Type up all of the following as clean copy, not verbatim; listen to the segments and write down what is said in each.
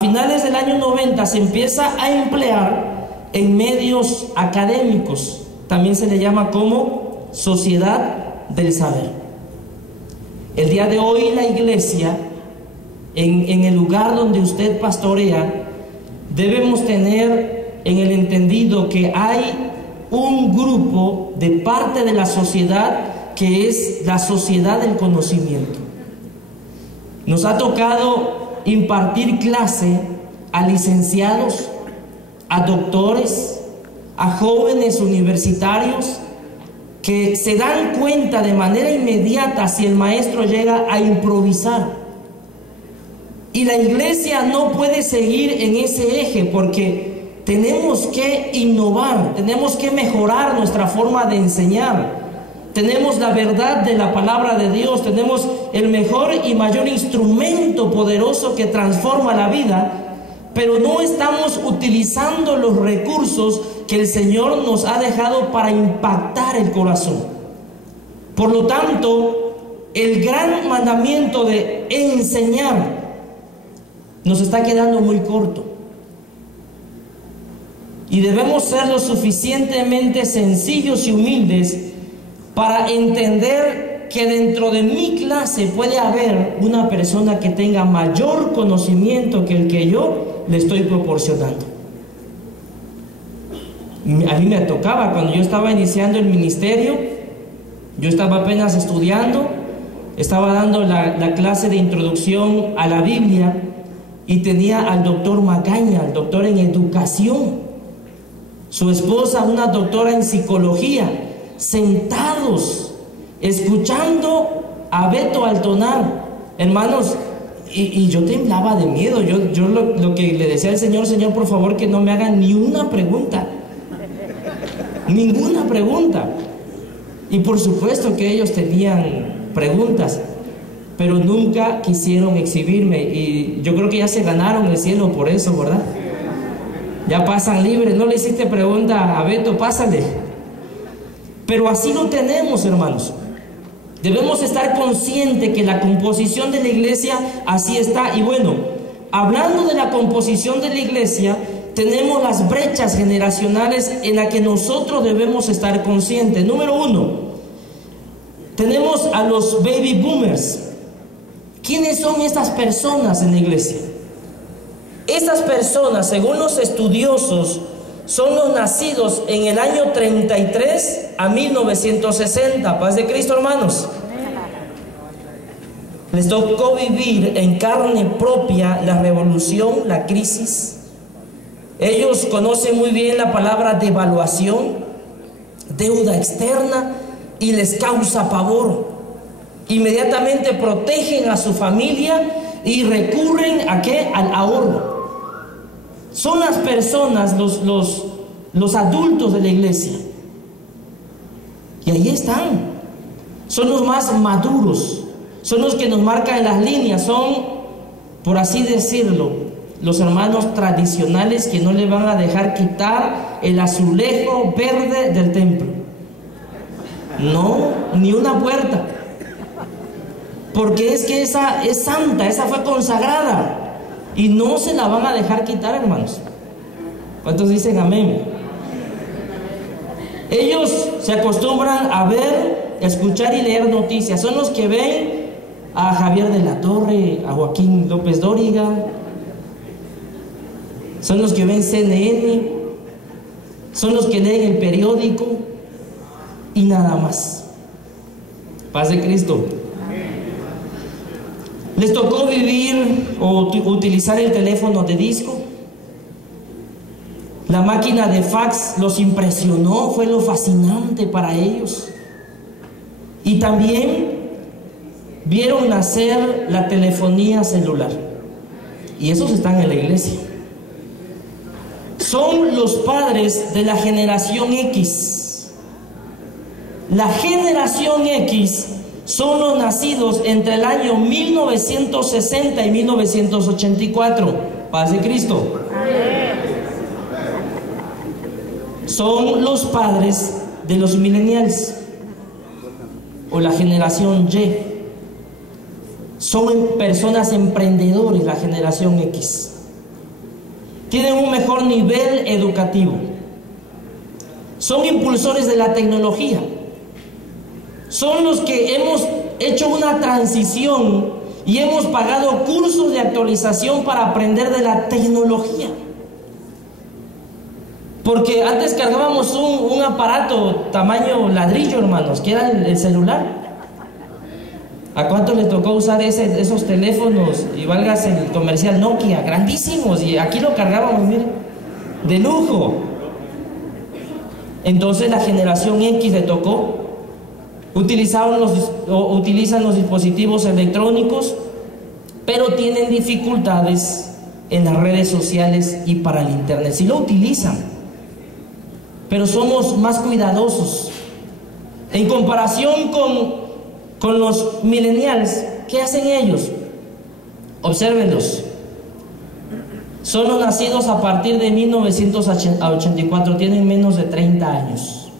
finales del año 90 se empieza a emplear en medios académicos. También se le llama como sociedad del saber. El día de hoy la iglesia, en el lugar donde usted pastorea, debemos tener en el entendido que hay un grupo de parte de la sociedad que es la sociedad del conocimiento. Nos ha tocado impartir clase a licenciados, a doctores, a jóvenes universitarios que se dan cuenta de manera inmediata si el maestro llega a improvisar. Y la iglesia no puede seguir en ese eje porque tenemos que innovar, tenemos que mejorar nuestra forma de enseñar. Tenemos la verdad de la palabra de Dios, tenemos el mejor y mayor instrumento poderoso que transforma la vida, pero no estamos utilizando los recursos que el Señor nos ha dejado para impactar el corazón. Por lo tanto, el gran mandamiento de enseñar nos está quedando muy corto. Y debemos ser lo suficientemente sencillos y humildes para entender que dentro de mi clase puede haber una persona que tenga mayor conocimiento que el que yo le estoy proporcionando. A mí me tocaba, cuando yo estaba iniciando el ministerio, yo estaba apenas estudiando, estaba dando la clase de introducción a la Biblia y tenía al doctor Magaña, el doctor en educación, su esposa, una doctora en psicología, sentados, escuchando a Beto Altonar, hermanos, y yo temblaba de miedo. Yo lo que le decía al Señor: Señor, por favor, que no me hagan ni una pregunta, ninguna pregunta. Y por supuesto que ellos tenían preguntas, pero nunca quisieron exhibirme, y yo creo que ya se ganaron el cielo por eso, ¿verdad? Ya pasan libres. No le hiciste pregunta a Beto, pásale. Pero así lo tenemos, hermanos. Debemos estar conscientes que la composición de la iglesia así está. Y bueno, hablando de la composición de la iglesia, tenemos las brechas generacionales en las que nosotros debemos estar conscientes. Número uno, tenemos a los baby boomers. ¿Quiénes son estas personas en la iglesia? Estas personas, según los estudiosos, son los nacidos en el año 33 a 1960. Paz de Cristo, hermanos. Les tocó vivir en carne propia la revolución, la crisis. Ellos conocen muy bien la palabra devaluación, deuda externa, y les causa pavor. Inmediatamente protegen a su familia y recurren ¿a qué? Al ahorro. Son las personas, los adultos de la iglesia. Y ahí están. Son los más maduros. Son los que nos marcan las líneas. Son, por así decirlo, los hermanos tradicionales que no le van a dejar quitar el azulejo verde del templo. No, ni una puerta. Porque es que esa es santa, esa fue consagrada. Y no se la van a dejar quitar, hermanos. ¿Cuántos dicen amén? Ellos se acostumbran a ver, escuchar y leer noticias. Son los que ven a Javier de la Torre, a Joaquín López Dóriga. Son los que ven CNN. Son los que leen el periódico. Y nada más. Paz de Cristo. ¿Les tocó vivir o utilizar el teléfono de disco? La máquina de fax los impresionó, fue lo fascinante para ellos. Y también vieron nacer la telefonía celular. Y esos están en la iglesia. Son los padres de la generación X. La generación X son los nacidos entre el año 1960 y 1984. Paz de Cristo. Son los padres de los millennials o la generación Y. Son personas emprendedores, la generación X. tienen un mejor nivel educativo. Son impulsores de la tecnología. Son los que hemos hecho una transición y hemos pagado cursos de actualización para aprender de la tecnología. Porque antes cargábamos un aparato tamaño ladrillo, hermanos, que era el celular. ¿A cuánto le tocó usar esos teléfonos? Y válgase el comercial Nokia, grandísimos, y aquí lo cargábamos, mire, de lujo. Entonces la generación X le tocó, utilizan los dispositivos electrónicos, pero tienen dificultades en las redes sociales y para el internet. Sí lo utilizan, pero somos más cuidadosos. En comparación con los millennials, ¿qué hacen ellos? Obsérvenlos. Son los nacidos a partir de 1984, tienen menos de 30 años.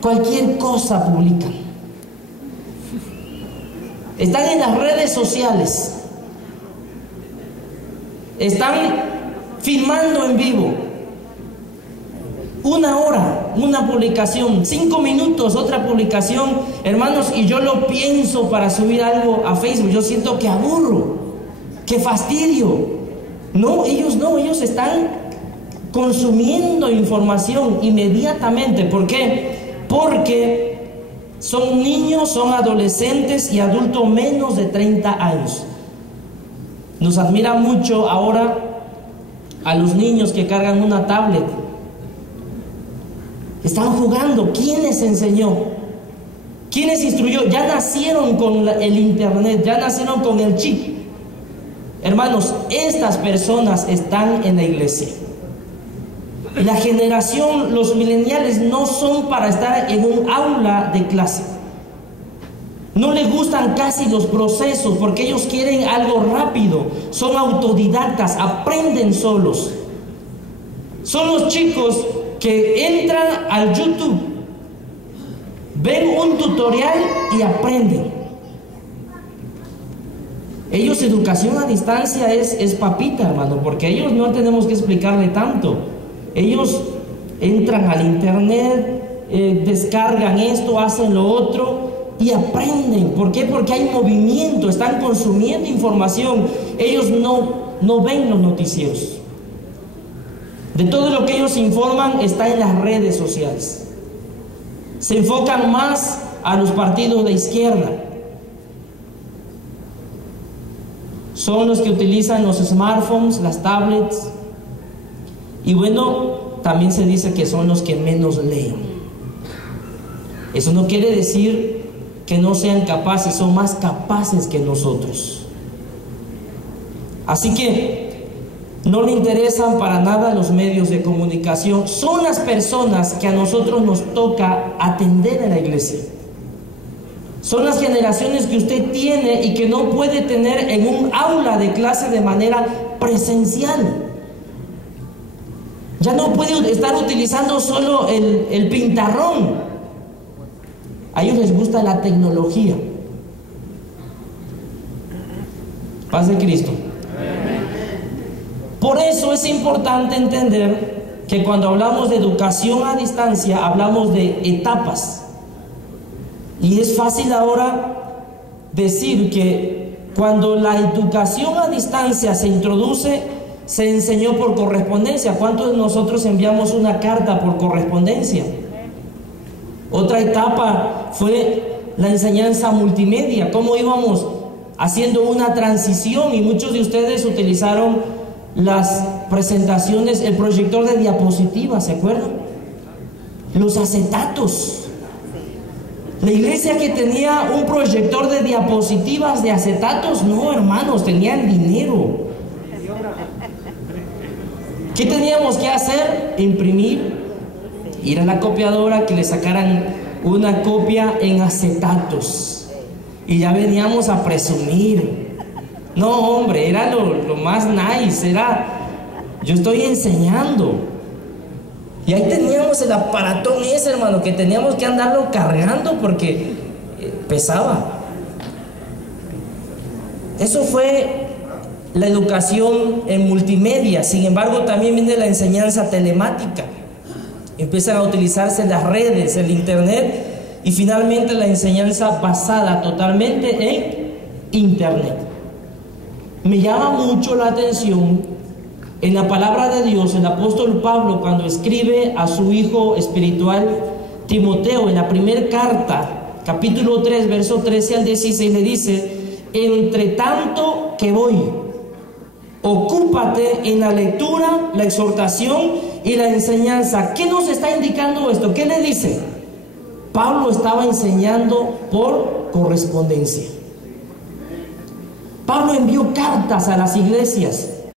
Cualquier cosa publican. Están en las redes sociales. Están filmando en vivo. 1 hora, una publicación, 5 minutos, otra publicación, hermanos, y yo lo pienso para subir algo a Facebook, yo siento que aburro, que fastidio. No, ellos están consumiendo información inmediatamente. ¿Por qué? Porque son niños, son adolescentes y adultos menos de 30 años. Nos admira mucho ahora a los niños que cargan una tablet. Están jugando. ¿Quién les enseñó? ¿Quién les instruyó? Ya nacieron con el internet, ya nacieron con el chip. Hermanos, estas personas están en la iglesia. La generación, los millennials no son para estar en un aula de clase. No les gustan casi los procesos porque ellos quieren algo rápido. Son autodidactas, aprenden solos. Son los chicos que entran al YouTube, ven un tutorial y aprenden. Ellos, educación a distancia es papita, hermano, porque ellos no tenemos que explicarle tanto. Ellos entran al internet, descargan esto, hacen lo otro y aprenden. ¿Por qué? Porque hay movimiento, están consumiendo información. Ellos no ven los noticieros. De todo lo que ellos informan está en las redes sociales. Se enfocan más a los partidos de izquierda. Son los que utilizan los smartphones, las tablets. Y bueno, también se dice que son los que menos leen. Eso no quiere decir que no sean capaces, son más capaces que nosotros. Así que no le interesan para nada los medios de comunicación. Son las personas que a nosotros nos toca atender en la iglesia. Son las generaciones que usted tiene y que no puede tener en un aula de clase de manera presencial. Ya no puede estar utilizando solo el pintarrón. A ellos les gusta la tecnología. Paz de Cristo. Por eso es importante entender que cuando hablamos de educación a distancia, hablamos de etapas. Y es fácil ahora decir que cuando la educación a distancia se introduce, se enseñó por correspondencia. ¿Cuántos de nosotros enviamos una carta por correspondencia? Otra etapa fue la enseñanza multimedia, cómo íbamos haciendo una transición, y muchos de ustedes utilizaron las presentaciones, el proyector de diapositivas, ¿se acuerdan? Los acetatos. La iglesia que tenía un proyector de diapositivas de acetatos, no, hermanos, tenían dinero. ¿Qué teníamos que hacer? Imprimir, ir a la copiadora que le sacaran una copia en acetatos, y ya veníamos a presumir. No, hombre, era lo más nice, yo estoy enseñando. Y ahí teníamos el aparatón ese, hermano, que teníamos que andarlo cargando porque pesaba. Eso fue la educación en multimedia. Sin embargo, también viene la enseñanza telemática. Empiezan a utilizarse las redes, el internet, y finalmente la enseñanza basada totalmente en internet. Me llama mucho la atención en la palabra de Dios, el apóstol Pablo, cuando escribe a su hijo espiritual Timoteo, en la primera carta, capítulo 3, verso 13 al 16, le dice: entre tanto que voy, ocúpate en la lectura, la exhortación y la enseñanza. ¿Qué nos está indicando esto? ¿Qué le dice? Pablo estaba enseñando por correspondencia. Pablo envió cartas a las iglesias